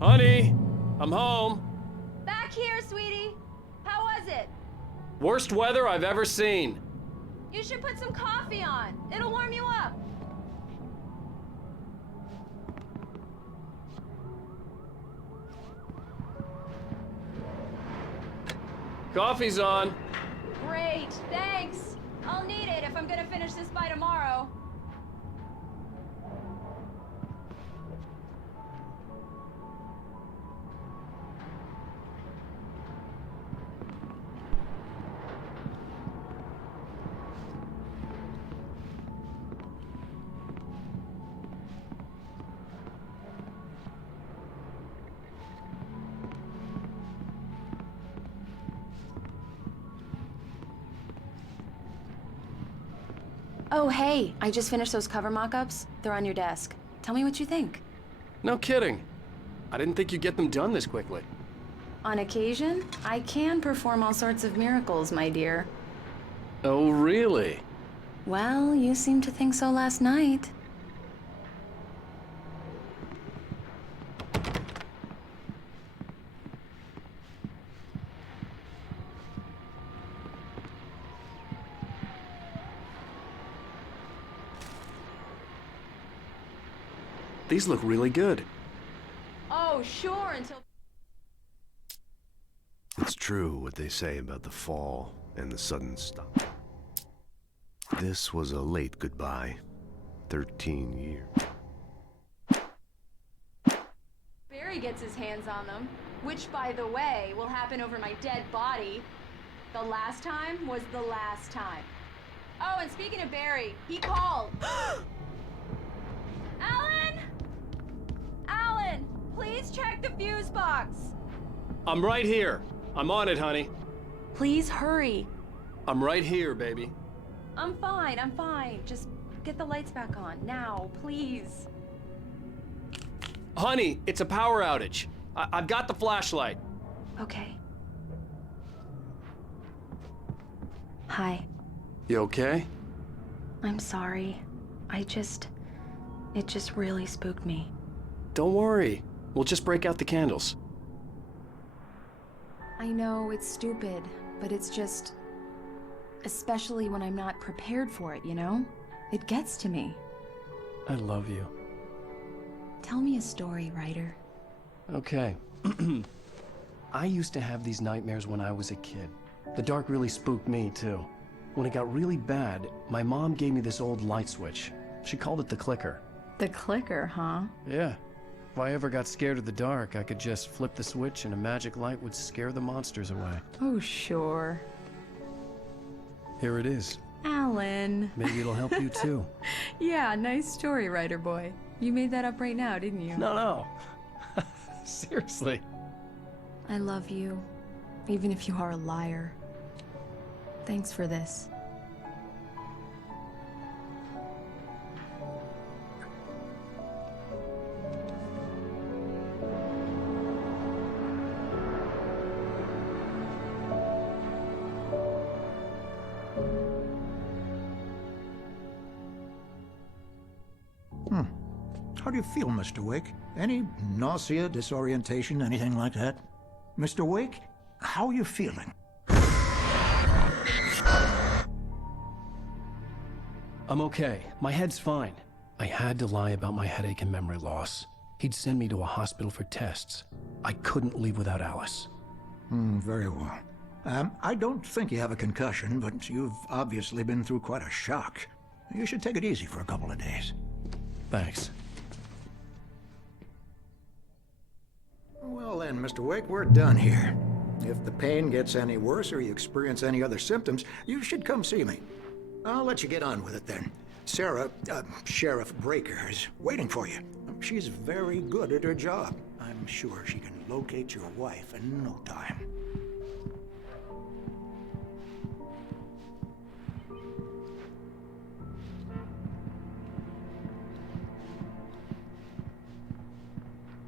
Honey, I'm home. Back here, sweetie. How was it? Worst weather I've ever seen. You should put some coffee on. It'll warm you up. Coffee's on. Great, thanks. I'll need it if I'm gonna finish this by tomorrow. Oh, hey, I just finished those cover mock-ups. They're on your desk. Tell me what you think. No kidding. I didn't think you'd get them done this quickly. On occasion, I can perform all sorts of miracles, my dear. Oh, really? Well, you seemed to think so last night. These look really good. Oh, sure, until... It's true what they say about the fall and the sudden stop. This was a late goodbye. 13 years. Barry gets his hands on them, which, by the way, will happen over my dead body. The last time was the last time. Oh, and speaking of Barry, he called. Alan! Alan, please check the fuse box. I'm right here. I'm on it, honey. Please hurry. I'm right here, baby. I'm fine. Just get the lights back on, now, please. Honey, it's a power outage. I've got the flashlight. Okay. Hi. You okay? I'm sorry. It just really spooked me. Don't worry. We'll just break out the candles. I know it's stupid, but it's just... especially when I'm not prepared for it, you know? It gets to me. I love you. Tell me a story, writer. Okay. I used to have these nightmares when I was a kid. The dark really spooked me, too. When it got really bad, my mom gave me this old light switch. She called it the clicker. The clicker, huh? Yeah. If I ever got scared of the dark, I could just flip the switch and a magic light would scare the monsters away. Oh, sure. Here it is. Alan. Maybe it'll help you, too. Yeah, nice story, writer boy. You made that up right now, didn't you? No. Seriously. I love you, even if you are a liar. Thanks for this. How do you feel, Mr. Wake? Any nausea, disorientation, anything like that? Mr. Wake, how are you feeling? I'm okay. My head's fine. I had to lie about my headache and memory loss. He'd send me to a hospital for tests. I couldn't leave without Alice. Very well. I don't think you have a concussion, but you've obviously been through quite a shock. You should take it easy for a couple of days. Thanks. Well then, Mr. Wake, we're done here. If the pain gets any worse or you experience any other symptoms, you should come see me. I'll let you get on with it then. Sarah, Sheriff Breaker, is waiting for you. She's very good at her job. I'm sure she can locate your wife in no time.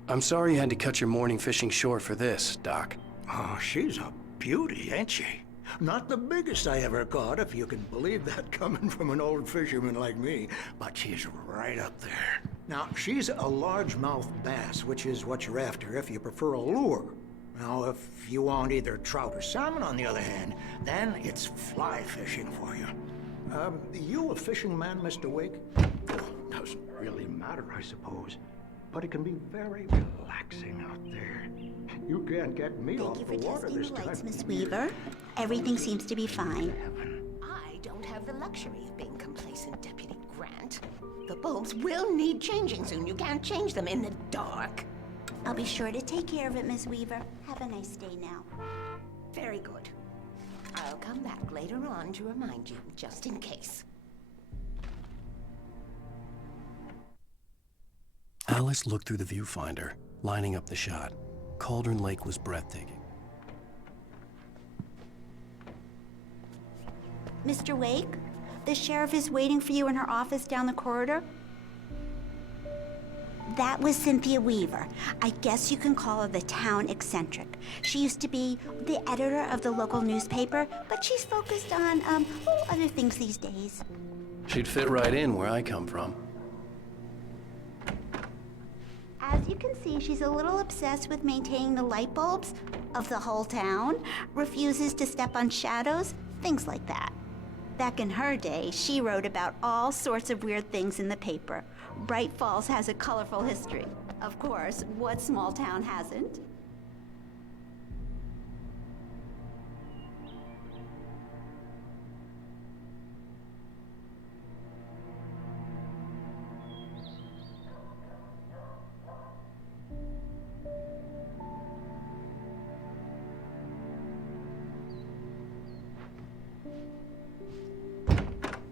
I'm sorry you had to cut your morning fishing short for this, Doc. Oh, she's a beauty, ain't she? Not the biggest I ever caught, if you can believe that coming from an old fisherman like me, but she's right up there. Now, she's a largemouth bass, which is what you're after if you prefer a lure. Now, if you want either trout or salmon, on the other hand, then it's fly fishing for you. You a fishing man, Mr. Wake? Doesn't really matter, I suppose. But it can be very relaxing out there. You can't get me Thank off you the for water testing this the time. lights, Miss Weaver. Everything seems to be fine. I don't have the luxury of being complacent, Deputy Grant. The bulbs will need changing soon. You can't change them in the dark. I'll be sure to take care of it, Miss Weaver. Have a nice day now. Very good. I'll come back later on to remind you, just in case. Alice looked through the viewfinder, lining up the shot. Cauldron Lake was breathtaking. Mr. Wake, the sheriff is waiting for you in her office down the corridor. That was Cynthia Weaver. I guess you can call her the town eccentric. She used to be the editor of the local newspaper, but she's focused on, other things these days. She'd fit right in where I come from. As you can see, she's a little obsessed with maintaining the light bulbs of the whole town, refuses to step on shadows, things like that. Back in her day, she wrote about all sorts of weird things in the paper. Bright Falls has a colorful history. Of course, what small town hasn't?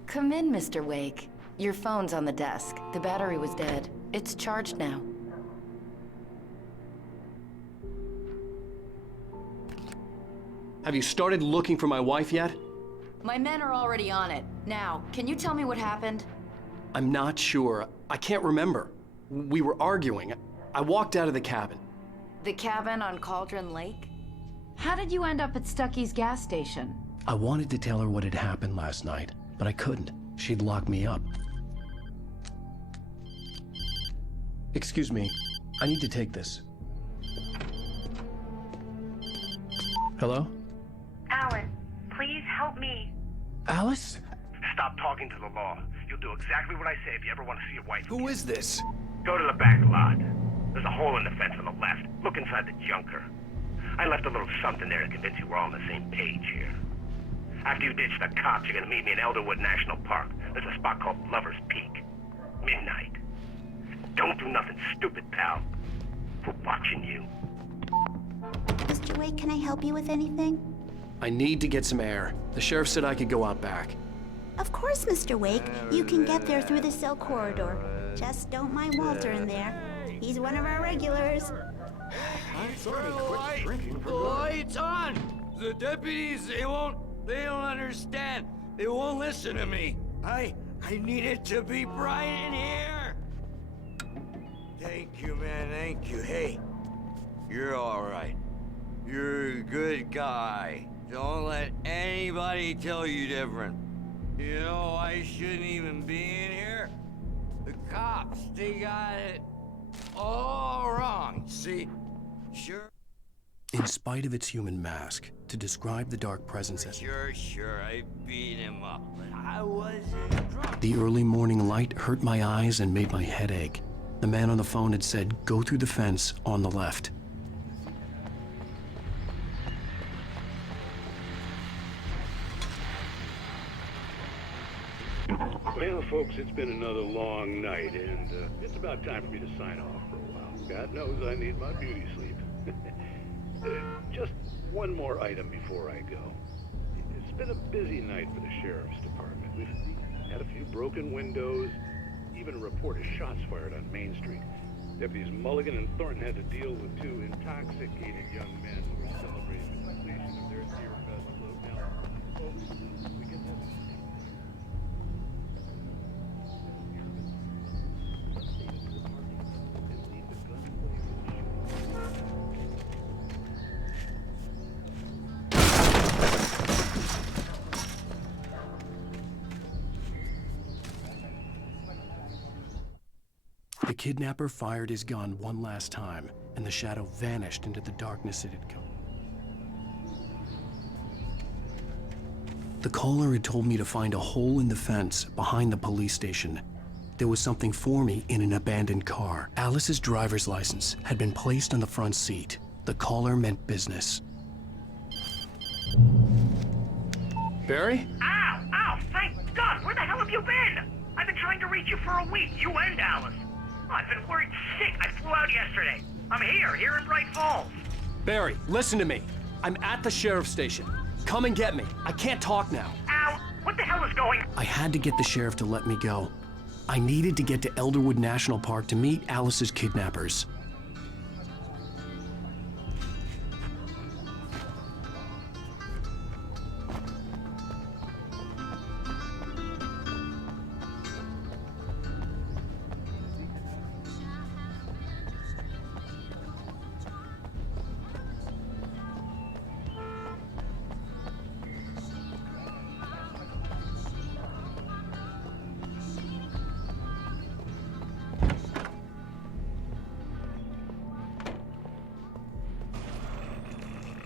Come in, Mr. Wake. Your phone's on the desk. The battery was dead. It's charged now. Have you started looking for my wife yet? My men are already on it. Now, can you tell me what happened? I'm not sure. I can't remember. We were arguing. I walked out of the cabin. The cabin on Cauldron Lake? How did you end up at Stucky's gas station? I wanted to tell her what had happened last night, but I couldn't. She'd lock me up. Excuse me. I need to take this. Hello? Alan, please help me. Alice? Stop talking to the law. You'll do exactly what I say if you ever want to see your wife. Who is this? Go to the back lot. There's a hole in the fence on the left. Look inside the junker. I left a little something there to convince you we're all on the same page here. After you ditch the cops, you're gonna meet me in Elderwood National Park. There's a spot called Lover's Peak. Midnight. Don't do nothing stupid, pal. We're watching you. Mr. Wake, can I help you with anything? I need to get some air. The sheriff said I could go out back. Of course, Mr. Wake. You can get there through the cell corridor. Just don't mind Walter in there. He's one of our regulars. I thought he quit drinking for good. Lights on! The deputies, they don't understand. They won't listen to me. I need it to be bright in here. Thank you, man, thank you. Hey, you're all right. You're a good guy. Don't let anybody tell you different. You know, I shouldn't even be in here. The cops, they got it all wrong. See, sure. In spite of its human mask, to describe the dark presence as Sure, I beat him up, but I wasn't drunk. the early morning light hurt my eyes and made my head ache. The man on the phone had said, go through the fence on the left. Well, folks, it's been another long night, and it's about time for me to sign off for a while. God knows I need my beauty sleep. Just one more item before I go. It's been a busy night for the sheriff's department. We've had a few broken windows, even a report of shots fired on Main Street. Deputies Mulligan and Thornton had to deal with two intoxicated young men who were celebrating the completion of their Deer Fest float. Now, folks, we get that. The kidnapper fired his gun one last time, and the shadow vanished into the darkness it had come. The caller had told me to find a hole in the fence behind the police station. There was something for me in an abandoned car. Alice's driver's license had been placed on the front seat. The caller meant business. Barry? Ow! Ow! Thank God! Where the hell have you been? I've been trying to reach you for a week, you and Alice. Oh, I've been worried sick. I flew out yesterday. I'm here in Bright Falls. Barry, listen to me. I'm at the sheriff's station. Come and get me. I can't talk now. Ow! What the hell is going on? I had to get the sheriff to let me go. I needed to get to Elderwood National Park to meet Alice's kidnappers.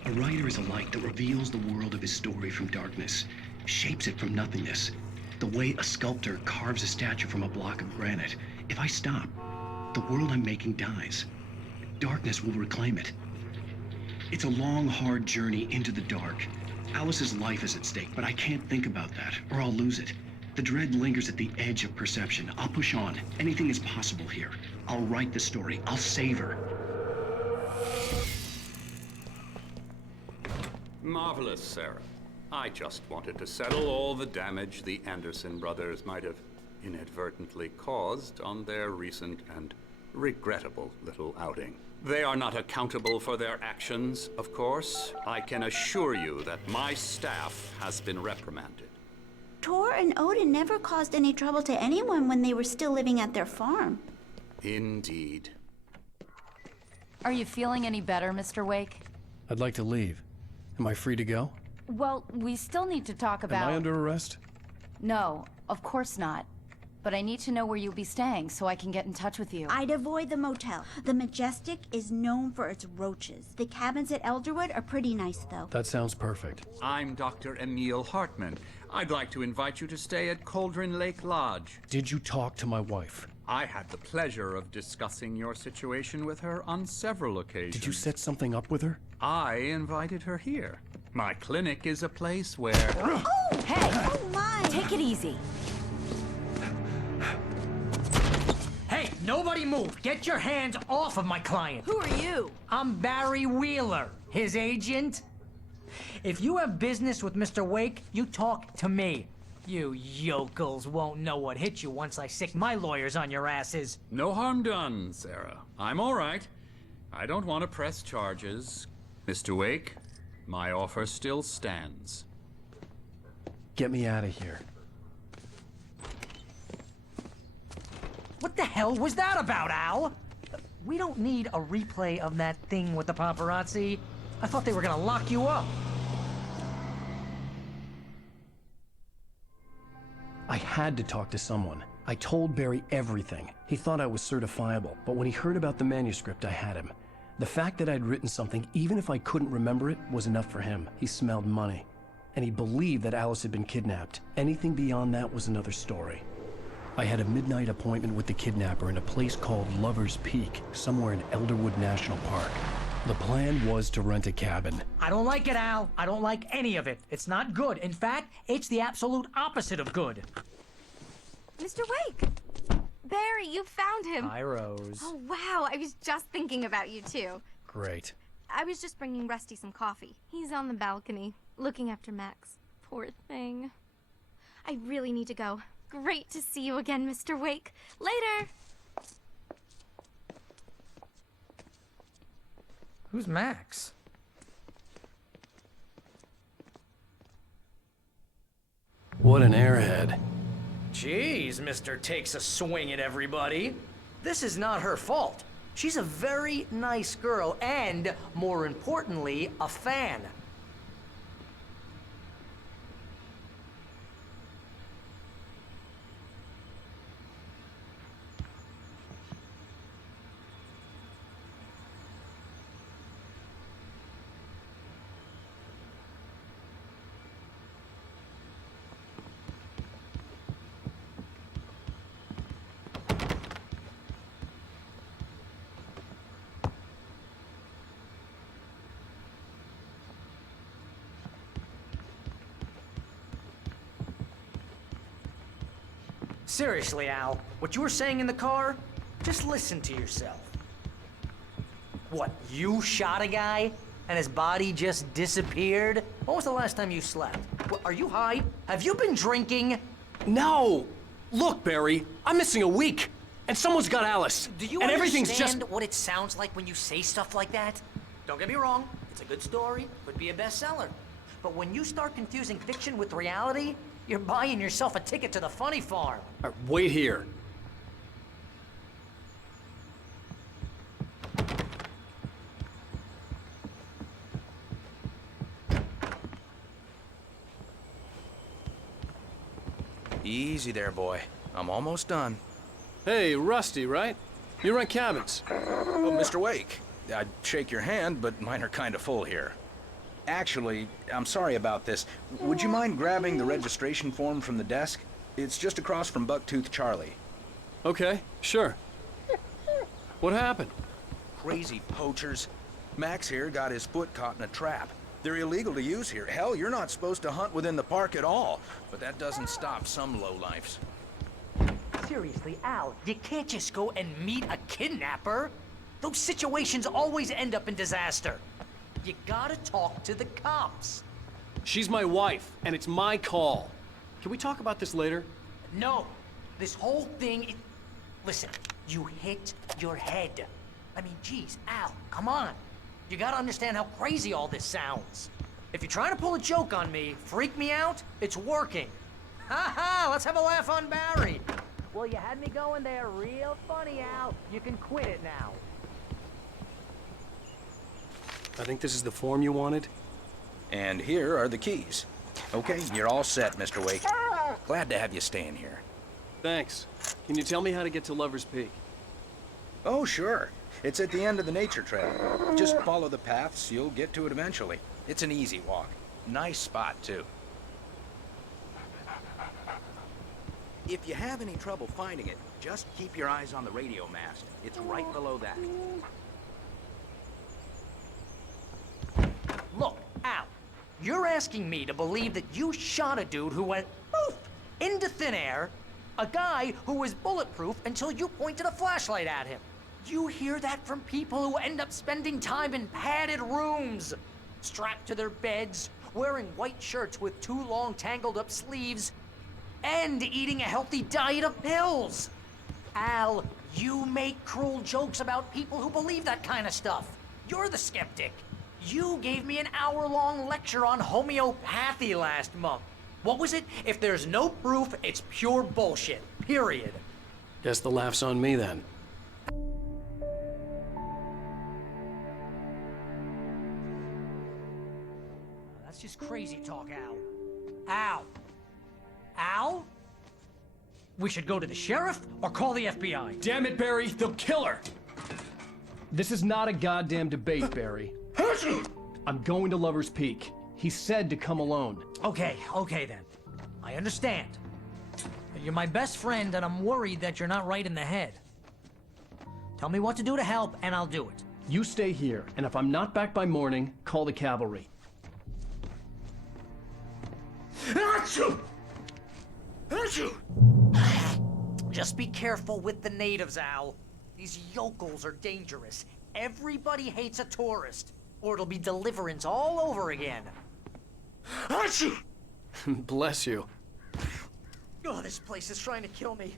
A writer is a light that reveals the world of his story from darkness, shapes it from nothingness. The way a sculptor carves a statue from a block of granite. If I stop, the world I'm making dies. Darkness will reclaim it. It's a long, hard journey into the dark. Alice's life is at stake, but I can't think about that, or I'll lose it. The dread lingers at the edge of perception. I'll push on. Anything is possible here. I'll write the story. I'll save her. Marvelous, Sarah. I just wanted to settle all the damage the Anderson brothers might have inadvertently caused on their recent and regrettable little outing. They are not accountable for their actions, of course. I can assure you that my staff has been reprimanded. Tor and Odin never caused any trouble to anyone when they were still living at their farm. Indeed. Are you feeling any better, Mr. Wake? I'd like to leave. Am I free to go? Well, we still need to talk about... Am I under arrest? No, of course not. But I need to know where you'll be staying so I can get in touch with you. I'd avoid the motel. The Majestic is known for its roaches. The cabins at Elderwood are pretty nice, though. That sounds perfect. I'm Dr. Emil Hartman. I'd like to invite you to stay at Cauldron Lake Lodge. Did you talk to my wife? I had the pleasure of discussing your situation with her on several occasions. Did you set something up with her? I invited her here. My clinic is a place where... Oh! Hey! Oh, my! Take it easy. Hey, nobody move! Get your hands off of my client! Who are you? I'm Barry Wheeler, his agent. If you have business with Mr. Wake, you talk to me. You yokels won't know what hit you once I sick my lawyers on your asses. No harm done, Sarah. I'm all right. I don't want to press charges. Mr. Wake, my offer still stands. Get me out of here. What the hell was that about, Al? We don't need a replay of that thing with the paparazzi. I thought they were gonna lock you up. I had to talk to someone. I told Barry everything. He thought I was certifiable, but when he heard about the manuscript, I had him. The fact that I'd written something, even if I couldn't remember it, was enough for him. He smelled money. And he believed that Alice had been kidnapped. Anything beyond that was another story. I had a midnight appointment with the kidnapper in a place called Lover's Peak, somewhere in Elderwood National Park. The plan was to rent a cabin. I don't like it, Al. I don't like any of it. It's not good. In fact, it's the absolute opposite of good. Mr. Wake! Barry, you found him! Hi, Rose. Oh, wow, I was just thinking about you, too. Great. I was just bringing Rusty some coffee. He's on the balcony, looking after Max. Poor thing. I really need to go. Great to see you again, Mr. Wake. Later! Who's Max? What an airhead. Jeez, Mr. Takes a swing at everybody. This is not her fault. She's a very nice girl and, more importantly, a fan. Seriously, Al, what you were saying in the car, just listen to yourself. What, you shot a guy and his body just disappeared? When was the last time you slept? What, are you high? Have you been drinking? No! Look, Barry, I'm missing a week, and someone's got Alice. Do you and everything's understand just... what it sounds like when you say stuff like that? Don't get me wrong, it's a good story, could be a bestseller. But when you start confusing fiction with reality, you're buying yourself a ticket to the funny farm. Wait here. Easy there, boy. I'm almost done. Hey, Rusty, right? You rent cabins. Oh, Mr. Wake. I'd shake your hand, but mine are kind of full here. Actually, I'm sorry about this. Would you mind grabbing the registration form from the desk? It's just across from Bucktooth Charlie. Okay, sure. What happened? Crazy poachers. Max here got his foot caught in a trap. They're illegal to use here. Hell, you're not supposed to hunt within the park at all. But that doesn't stop some lowlifes. Seriously, Al, you can't just go and meet a kidnapper. Those situations always end up in disaster. You gotta talk to the cops. She's my wife, and it's my call. Can we talk about this later? No, this whole thing Listen, you hit your head. I mean, geez, Al, come on. You gotta understand how crazy all this sounds. If you're trying to pull a joke on me, freak me out, it's working. Ha ha, let's have a laugh on Barry. Well, you had me going there real funny, Al. You can quit it now. I think this is the form you wanted. And here are the keys. Okay, you're all set, Mr. Wake. Glad to have you staying here. Thanks. Can you tell me how to get to Lover's Peak? Oh, sure. It's at the end of the nature trail. Just follow the paths, you'll get to it eventually. It's an easy walk. Nice spot, too. If you have any trouble finding it, just keep your eyes on the radio mast. It's right below that. Look, Al, you're asking me to believe that you shot a dude who went poof into thin air, a guy who was bulletproof until you pointed a flashlight at him. You hear that from people who end up spending time in padded rooms, strapped to their beds, wearing white shirts with too long tangled up sleeves, and eating a healthy diet of pills. Al, you make cruel jokes about people who believe that kind of stuff. You're the skeptic. You gave me an hour-long lecture on homeopathy last month. What was it? If there's no proof, it's pure bullshit. Period. Guess the laugh's on me then. That's just crazy talk, Al. Al? Al? We should go to the sheriff or call the FBI. Damn it, Barry, they'll kill her! This is not a goddamn debate, Barry. I'm going to Lover's Peak. He said to come alone. Okay then. I understand. You're my best friend and I'm worried that you're not right in the head. Tell me what to do to help and I'll do it. You stay here, and if I'm not back by morning, call the cavalry. Just be careful with the natives, Al. These yokels are dangerous. Everybody hates a tourist, or it'll be Deliverance all over again. Bless you. Oh, this place is trying to kill me.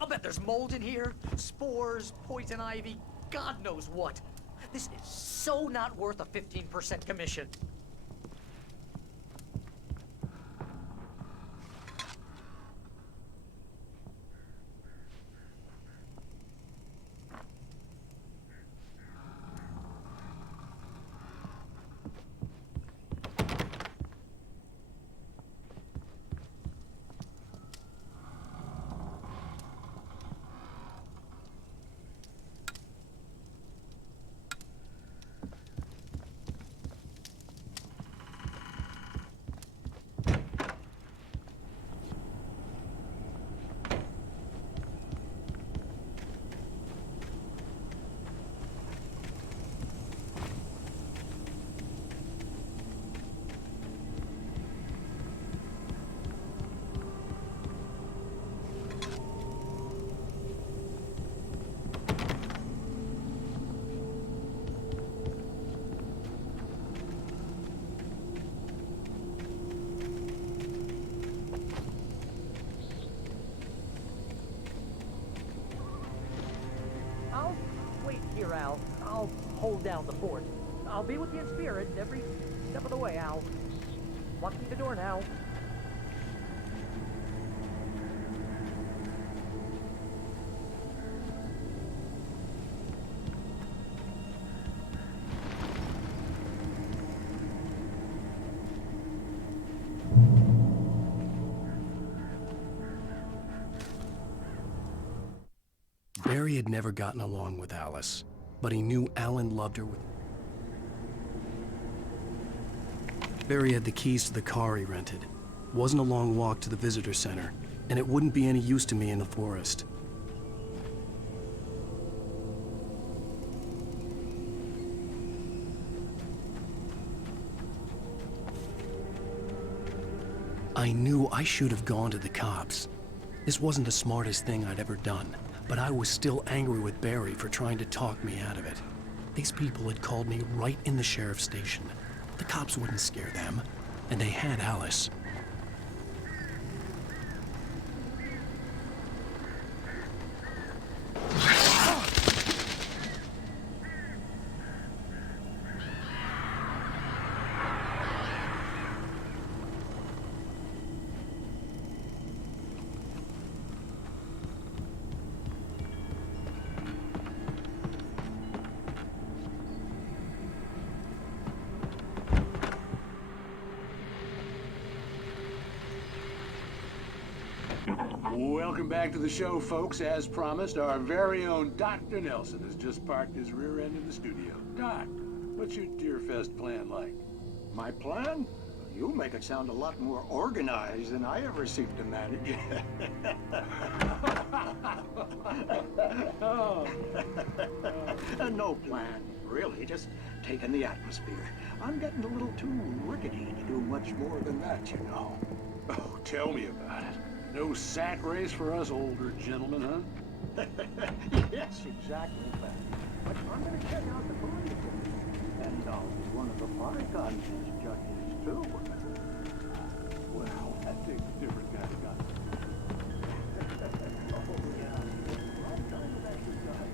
I'll bet there's mold in here, spores, poison ivy, God knows what. This is so not worth a 15% commission. Al. I'll hold down the fort. I'll be with you in spirit every step of the way, Al. Locking the door now. Barry had never gotten along with Alice, but he knew Alan loved her with... Barry had the keys to the car he rented. Wasn't a long walk to the visitor center, and it wouldn't be any use to me in the forest. I knew I should have gone to the cops. This wasn't the smartest thing I'd ever done, but I was still angry with Barry for trying to talk me out of it. These people had called me right in the sheriff's station. The cops wouldn't scare them, and they had Alice. Welcome back to the show, folks. As promised, our very own Dr. Nelson has just parked his rear end in the studio. Doc, what's your Deerfest plan like? My plan? You make it sound a lot more organized than I ever seem to manage. No plan, really. Just taking the atmosphere. I'm getting a little too rickety to do much more than that, you know. Oh, tell me about it. No sack race for us older gentlemen, huh? Yes, exactly that. But I'm going to check out the party. And I'll be one of the party contest judges, too. Well, that takes a different kind of guy. Oh, yeah. Long time of exercise.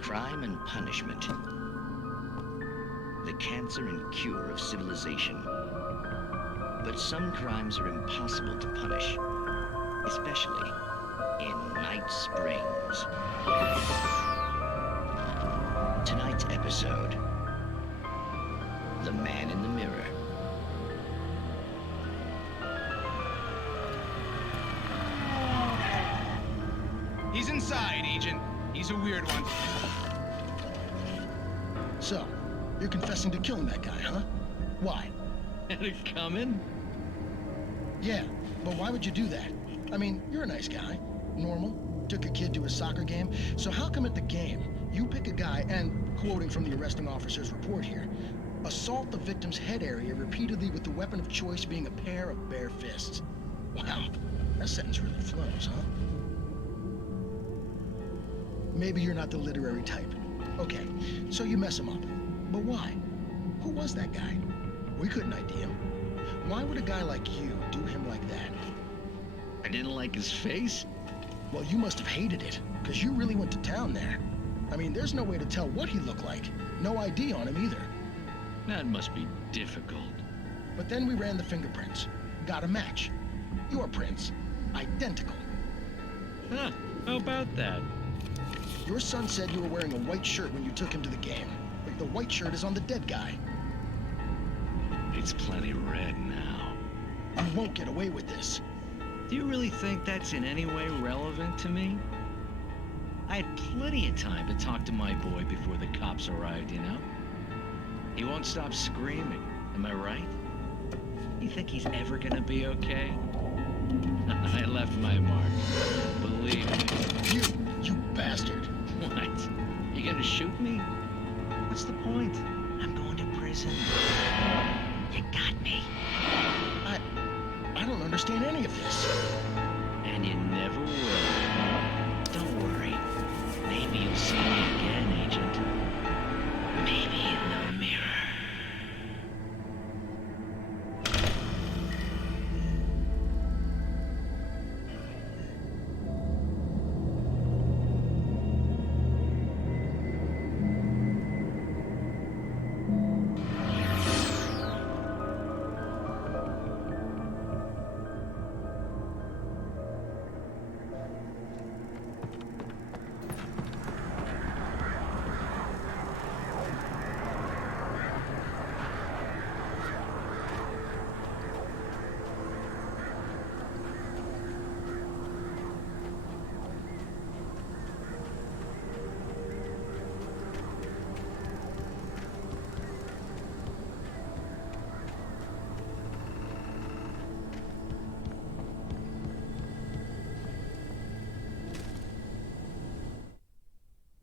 Crime and punishment. The cancer and cure of civilization. But some crimes are impossible to punish, especially in Night Springs. Tonight's episode, The Man in the Mirror. He's inside, Agent. He's a weird one. So, you're confessing to killing that guy, huh? Why? Had it coming? Yeah, but why would you do that? I mean, you're a nice guy. Normal. Took a kid to a soccer game. So how come at the game, you pick a guy and, quoting from the arresting officer's report here, assault the victim's head area repeatedly with the weapon of choice being a pair of bare fists? Wow, that sentence really flows, huh? Maybe you're not the literary type. Okay, so you mess him up. But why? Who was that guy? We couldn't ID him. Why would a guy like you do him like that? I didn't like his face? Well, you must have hated it, because you really went to town there. I mean, there's no way to tell what he looked like. No ID on him either. That must be difficult. But then we ran the fingerprints. Got a match. Your prints. Identical. Huh, how about that? Your son said you were wearing a white shirt when you took him to the game. But the white shirt is on the dead guy. It's plenty red now. You won't get away with this. Do you really think that's in any way relevant to me? I had plenty of time to talk to my boy before the cops arrived, you know? He won't stop screaming, am I right? You think he's ever gonna be okay? I left my mark, believe me. You bastard! What? You gonna shoot me? What's the point? I'm going to prison. You got me. I don't understand any of this. And you never will. Don't worry. Maybe you'll see me again, Agent. Maybe in the mirror.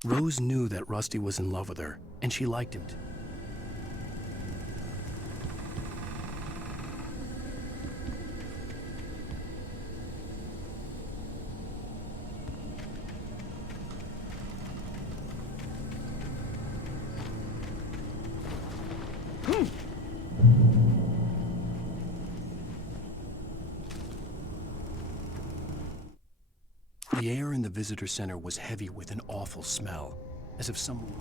Rose knew that Rusty was in love with her, and she liked him. The air in the visitor center was heavy with an awful smell, as if someone...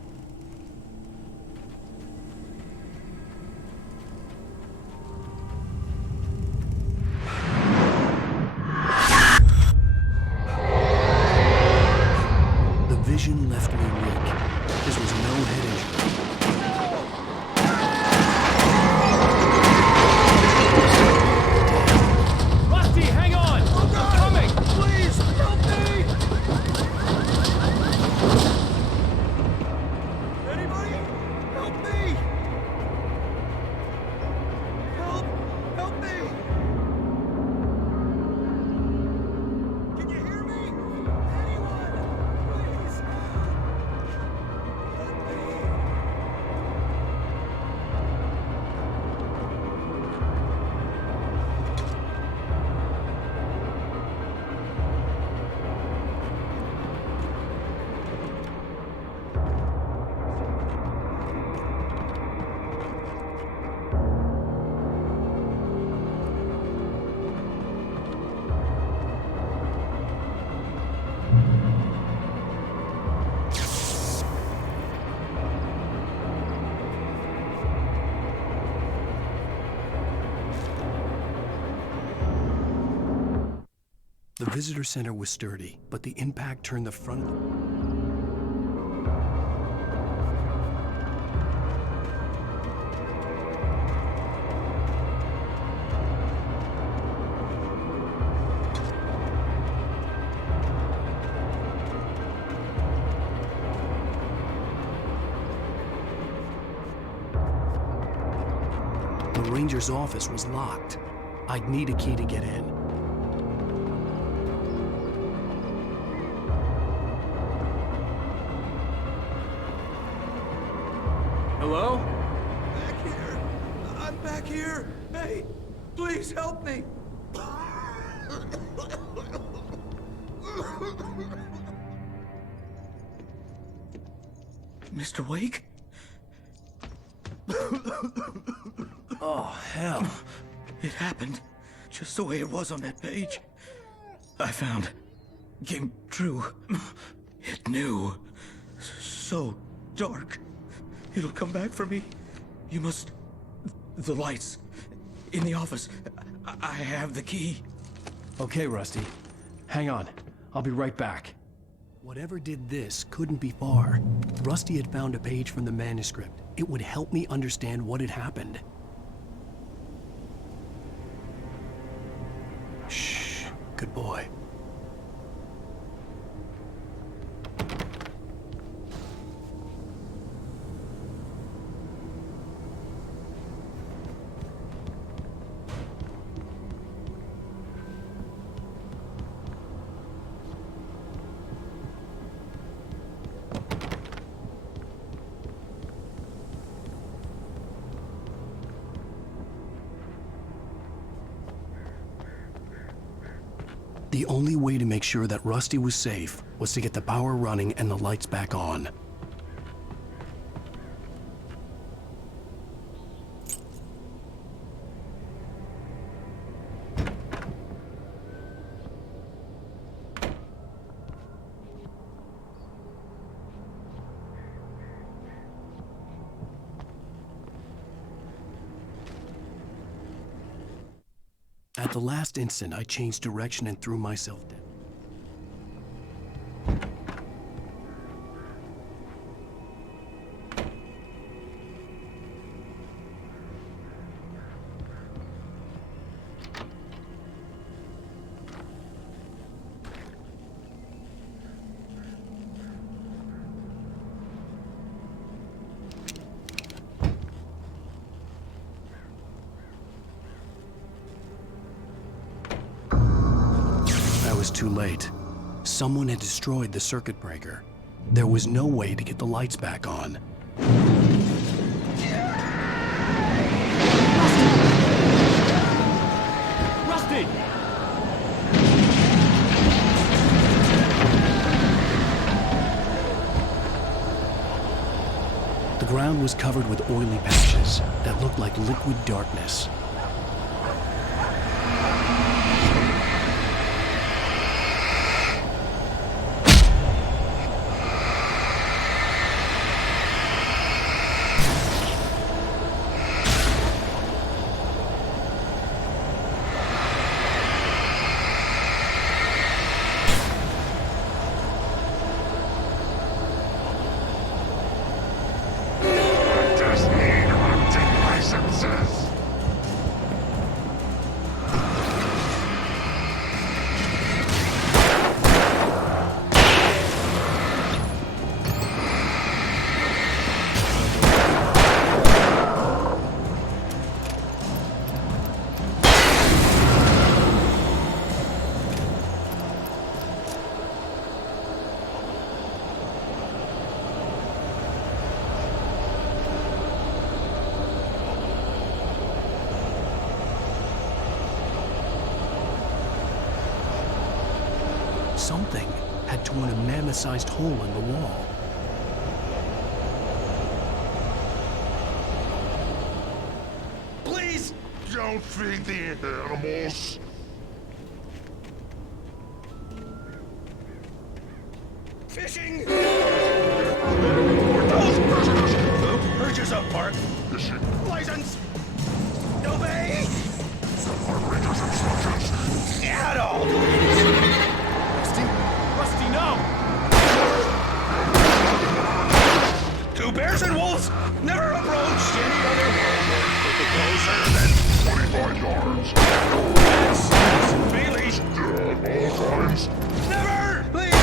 The vision left me weak. This was no head injury. Rusty, hang on! I'm coming! Please, help me! Anybody? Help me! Help me! Can you hear me? Anyone? Please! The visitor center was sturdy, but the impact turned the front of the... The ranger's office was locked. I'd need a key to get in. Hello? Back here! I'm back here! Hey, please help me! Mr. Wake? Oh, hell. It happened just the way it was on that page. I found. Came true. It knew. So dark. It'll come back for me. You must... The lights. In the office. I have the key. Okay, Rusty. Hang on. I'll be right back. Whatever did this couldn't be far. Rusty had found a page from the manuscript. It would help me understand what had happened. Shh, good boy. The only way to make sure that Rusty was safe was to get the power running and the lights back on. At the last instant, I changed direction and threw myself down. Too late. Someone had destroyed the circuit breaker. There was no way to get the lights back on. Rusty! The ground was covered with oily patches that looked like liquid darkness. Something had torn a mammoth-sized hole in the wall. Please don't feed the animals. Fishing! Urges up, Park. Fishing. License! Obey! Our Rangers instructions. At all! Rusty, no! 2 bears and wolves never approached any other closer than 25 yards. Bailey! At all times. Never leave!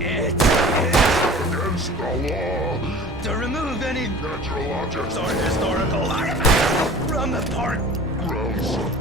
It is against the law to remove any natural objects or historical artifacts from the park grounds.